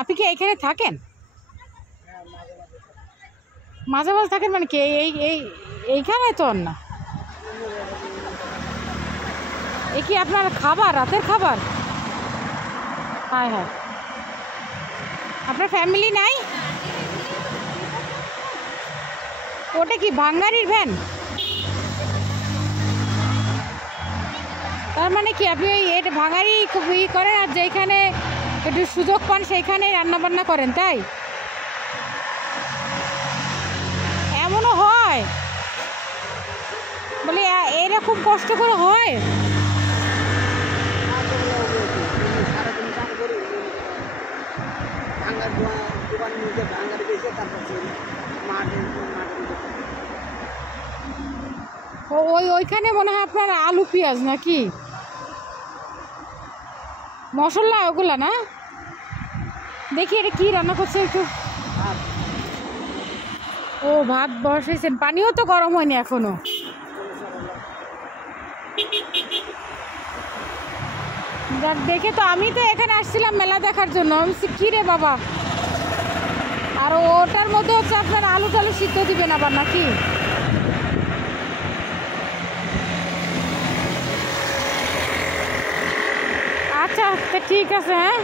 আপনি কি এইখানে থাকেন? মাঝে মাঝে থাকেন মানে কি এইখানে তো না? এ কি আপনার খাবার, রাতের খাবার? হ্যাঁ হ্যাঁ। আপনার ফ্যামিলি নাই? ওটা কি ভাঙ্গারির ভ্যান? তার মানে কি আপনি এটা ভাঙারি খুব করেন, আর যেখানে একটু সুযোগ পান সেইখানেই রান্নাবান্না করেন, তাই? এমনও হয়? বলে এরা খুব কষ্ট করে হয়? ওইখানে মনে হয় আপনার আলু পেঁয়াজ নাকি মশলা ওগুলা না? দেখি এটা কি রান্না করছে একটু। ও ভাত বসাইছেন, পানিও তো গরম হয়নি এখনো। যাক, দেখে তো আমি তো এখানে আসছিলাম মেলা দেখার জন্য, আমি কি রে বাবা, আর ওটার মধ্যে হচ্ছে আপনার আলু টালু সিদ্ধ দিবেন আবার নাকি? আচ্ছা ঠিক আছে, হ্যাঁ।